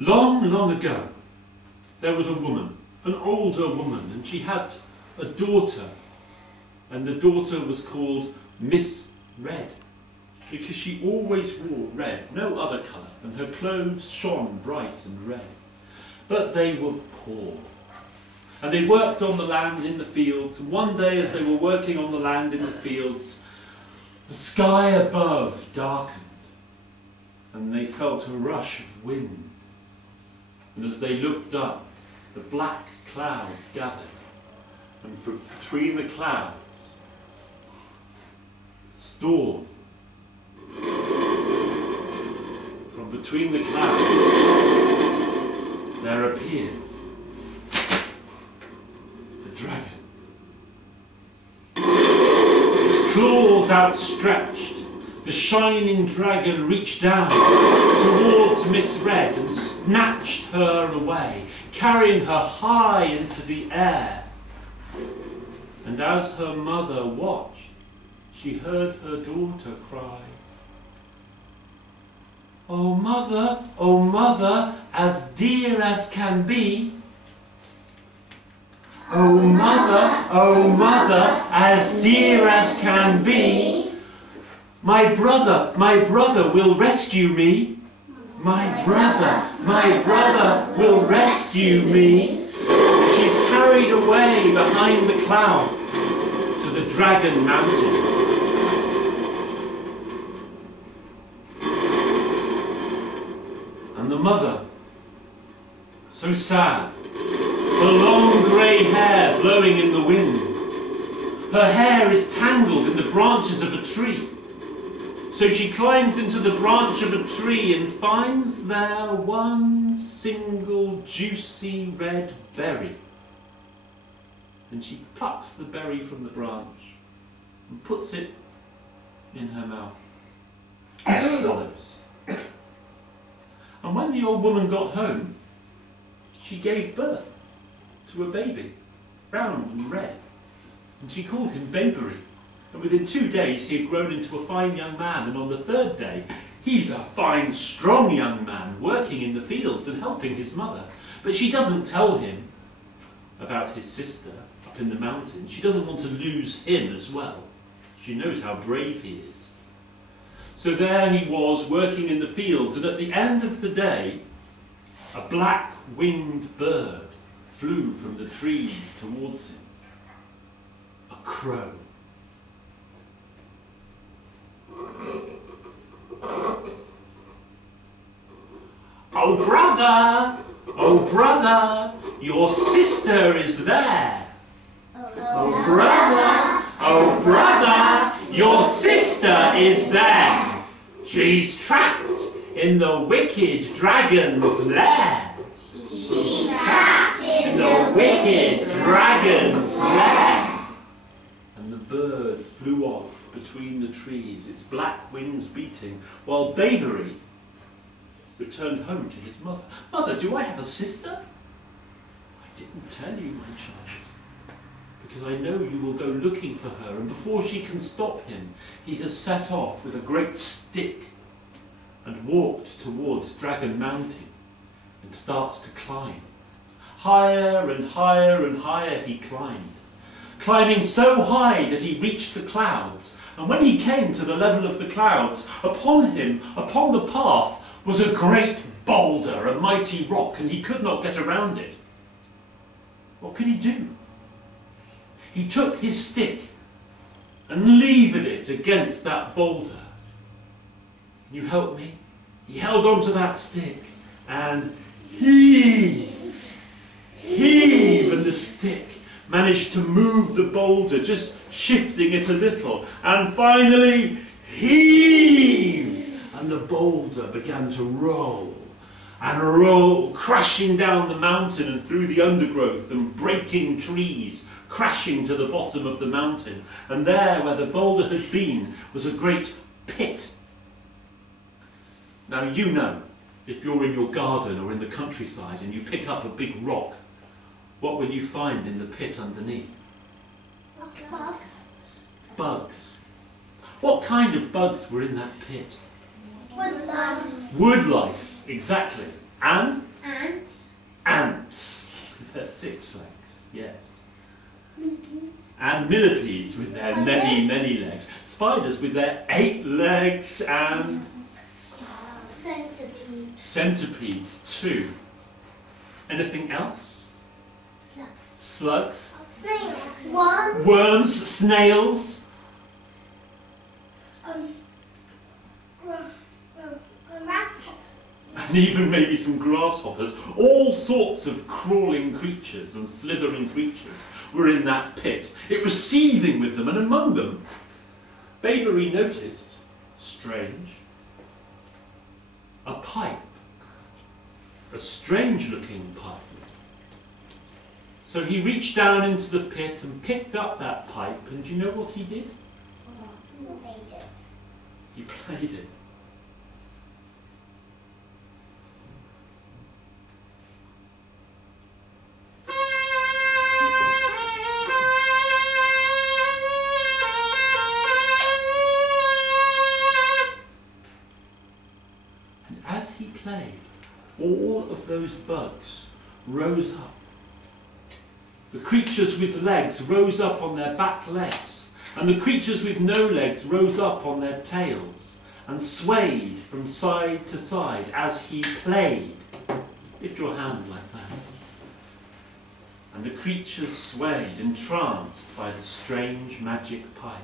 Long, long ago, there was a woman, an older woman, and she had a daughter, and the daughter was called Miss Red, because she always wore red, no other colour, and her clothes shone bright and red. But they were poor, and they worked on the land in the fields, and one day as they were working on the land in the fields, the sky above darkened, and they felt a rush of wind. And as they looked up, the black clouds gathered, and from between the clouds, storm. From between the clouds, there appeared the dragon. Its claws outstretched, the shining dragon reached down towards Miss Red and snatched her away, carrying her high into the air. And as her mother watched, she heard her daughter cry, oh mother, as dear as can be. Oh mother, as dear as can be. My brother will rescue me. My brother will rescue me. She's carried away behind the clouds to the Dragon Mountain. And the mother, so sad, her long grey hair blowing in the wind. Her hair is tangled in the branches of a tree. So she climbs into the branch of a tree and finds there one single juicy red berry. And she plucks the berry from the branch and puts it in her mouth and swallows. And when the old woman got home, she gave birth to a baby, round and red, and she called him Babery. And within 2 days he had grown into a fine young man, and on the 3rd day he's a fine, strong young man, working in the fields and helping his mother. But she doesn't tell him about his sister up in the mountain. She doesn't want to lose him as well. She knows how brave he is. So there he was, working in the fields, and at the end of the day, a black-winged bird flew from the trees towards him. A crow. Oh brother, your sister is there. Oh brother, your sister is there. She's trapped in the wicked dragon's lair. She's trapped in the wicked dragon's lair. And the bird flew off between the trees, its black wings beating, while Babery returned home to his mother. Mother, do I have a sister? I didn't tell you, my child, because I know you will go looking for her, and before she can stop him, he has set off with a great stick and walked towards Dragon Mountain and starts to climb. Higher and higher and higher he climbed, climbing so high that he reached the clouds. And when he came to the level of the clouds, upon him, upon the path, was a great boulder, a mighty rock, and he could not get around it. What could he do? He took his stick and levered it against that boulder. Can you help me? He held onto that stick and heave, and the stick managed to move the boulder, just shifting it a little, and finally heave, and the boulder began to roll and roll, crashing down the mountain and through the undergrowth and breaking trees, crashing to the bottom of the mountain. And there, where the boulder had been, was a great pit. Now you know, if you're in your garden or in the countryside and you pick up a big rock, what will you find in the pit underneath? Bugs. Bugs. What kind of bugs were in that pit? Wood lice. Wood lice, exactly. And with their 6 legs, yes. Millipedes. And millipedes with their many, many legs. Spiders with their 8 legs and Centipedes. centipedes too. Anything else? Slugs. Slugs? Snails. Worms, snails, Grasshoppers. and even maybe some grasshoppers. All sorts of crawling creatures and slithering creatures were in that pit. It was seething with them, and among them, Babery noticed, strange, a pipe. A strange-looking pipe. So he reached down into the pit and picked up that pipe, and do you know what he did? He played it. And as he played, all of those bugs rose up. The creatures with legs rose up on their back legs, and the creatures with no legs rose up on their tails and swayed from side to side as he played. Lift your hand like that. And the creatures swayed, entranced by the strange magic pipe.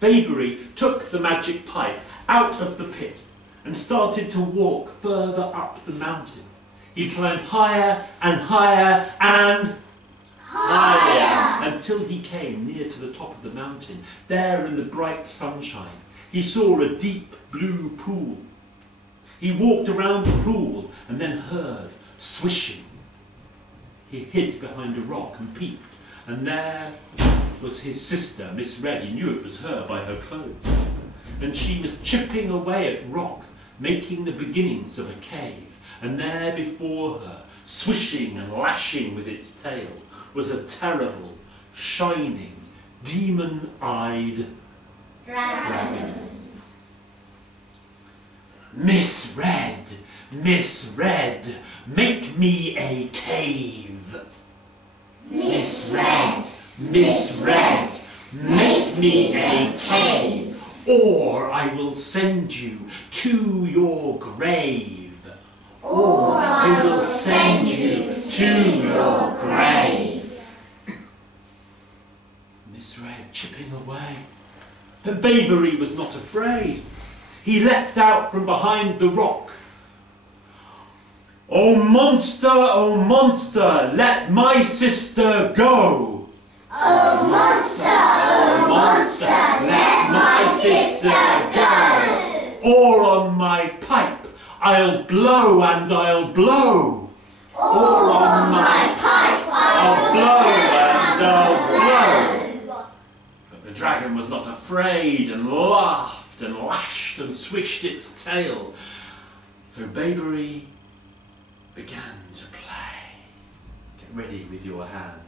Babery took the magic pipe out of the pit and started to walk further up the mountain. He climbed higher and higher and higher until he came near to the top of the mountain. There in the bright sunshine, he saw a deep blue pool. He walked around the pool and then heard swishing. He hid behind a rock and peeped, and there was his sister, Miss Red. He knew it was her by her clothes. And she was chipping away at rock, making the beginnings of a cave. And there before her, swishing and lashing with its tail, was a terrible, shining, demon-eyed dragon. Miss Red, Miss Red, make me a cave. Miss Red, Miss Red, make me a cave, or I will send you to your grave. Or I will send you to your grave. Miss Red chipping away. But Babery was not afraid. He leapt out from behind the rock. Oh monster, let my sister go. Oh monster, let my sister go. Or on my pipe I'll blow and I'll blow. Or on my pipe I'll blow and I'll blow. But the dragon was not afraid and laughed and lashed and swished its tail. So Babery began to play. Get ready with your hands.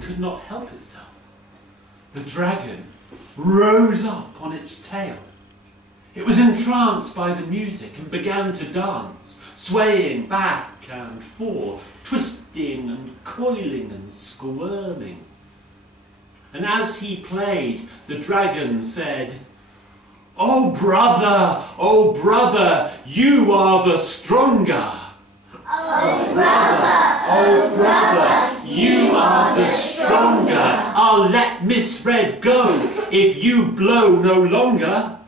Could not help itself. The dragon rose up on its tail. It was entranced by the music and began to dance, swaying back and forth, twisting and coiling and squirming. And as he played, the dragon said, oh brother, you are the stronger. Oh brother, you are the stronger. I'll let Miss Red go if you blow no longer.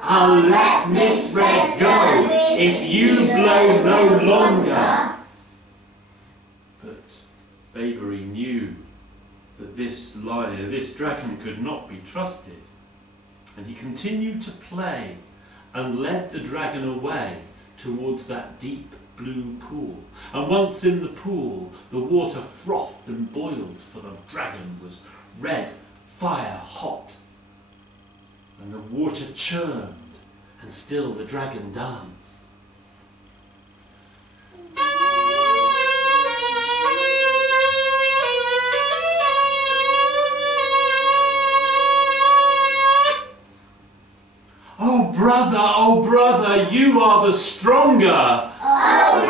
I'll let Miss Red go if you blow no longer. But Babery knew that this dragon could not be trusted. And he continued to play and led the dragon away towards that deep blue pool. And once in the pool, the water frothed and boiled, for the dragon was red, fire hot. and the water churned, and still the dragon danced. Oh brother, you are the stronger. Oh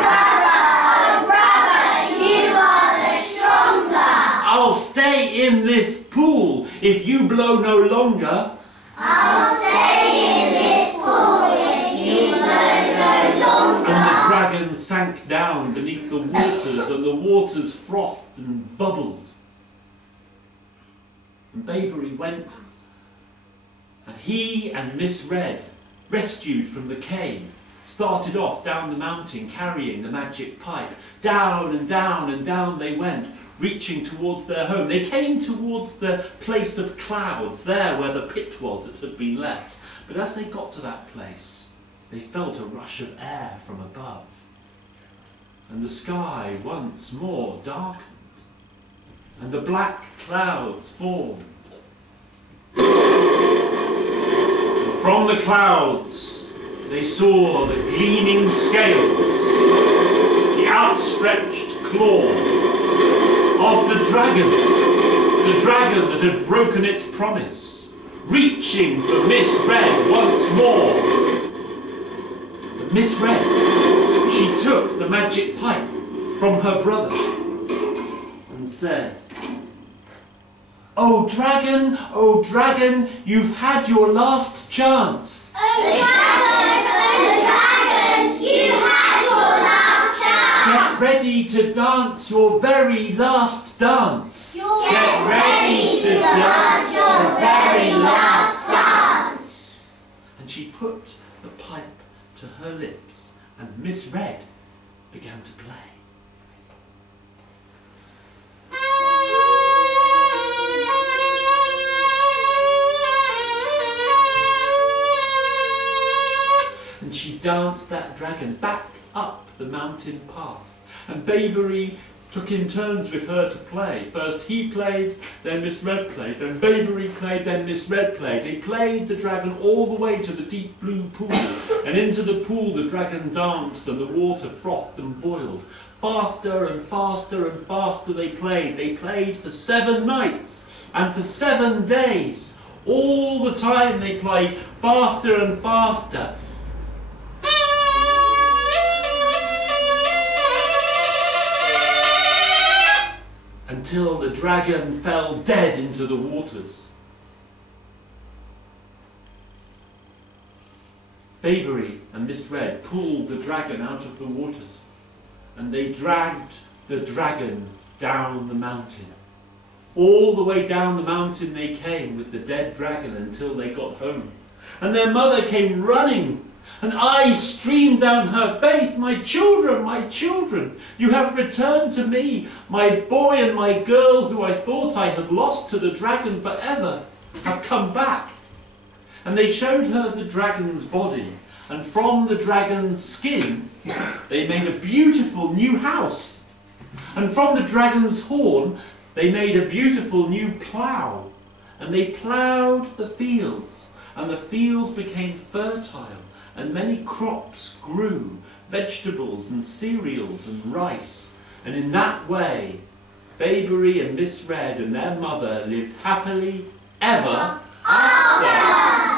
brother, you are the stronger. I'll stay in this pool if you blow no longer. I'll stay in this pool if you blow no longer. And the dragon sank down beneath the waters, and the waters frothed and bubbled. And Bayberry went, and he and Miss Red, rescued from the cave, started off down the mountain carrying the magic pipe. Down and down and down they went, reaching towards their home. They came towards the place of clouds, there where the pit was that had been left. But as they got to that place, they felt a rush of air from above. And the sky once more darkened, and the black clouds formed. From the clouds, they saw the gleaming scales, the outstretched claw of the dragon that had broken its promise, reaching for Miss Red once more. But Miss Red, she took the magic pipe from her brother and said, oh dragon, you've had your last chance. Oh dragon, you had your last chance. Get ready to dance your very last dance. Get ready to dance your very last dance. And she put the pipe to her lips, and Miss Red began to play. And she danced that dragon back up the mountain path. And Bayberry took in turns with her to play. First he played, then Miss Red played, then Bayberry played, then Miss Red played. They played the dragon all the way to the deep blue pool. And into the pool the dragon danced, and the water frothed and boiled. Faster and faster and faster they played. They played for 7 nights and for 7 days. All the time they played faster and faster. Until the dragon fell dead into the waters. Bayberry and Miss Red pulled the dragon out of the waters, and they dragged the dragon down the mountain. All the way down the mountain they came with the dead dragon until they got home. And their mother came running, and eyes streamed down her face. My children, you have returned to me. My boy and my girl, who I thought I had lost to the dragon forever, have come back. And they showed her the dragon's body, and from the dragon's skin they made a beautiful new house. And from the dragon's horn they made a beautiful new plough, and they ploughed the fields, and the fields became fertile, and many crops grew, vegetables and cereals and rice. And in that way, Bayberry and Miss Red and their mother lived happily ever after.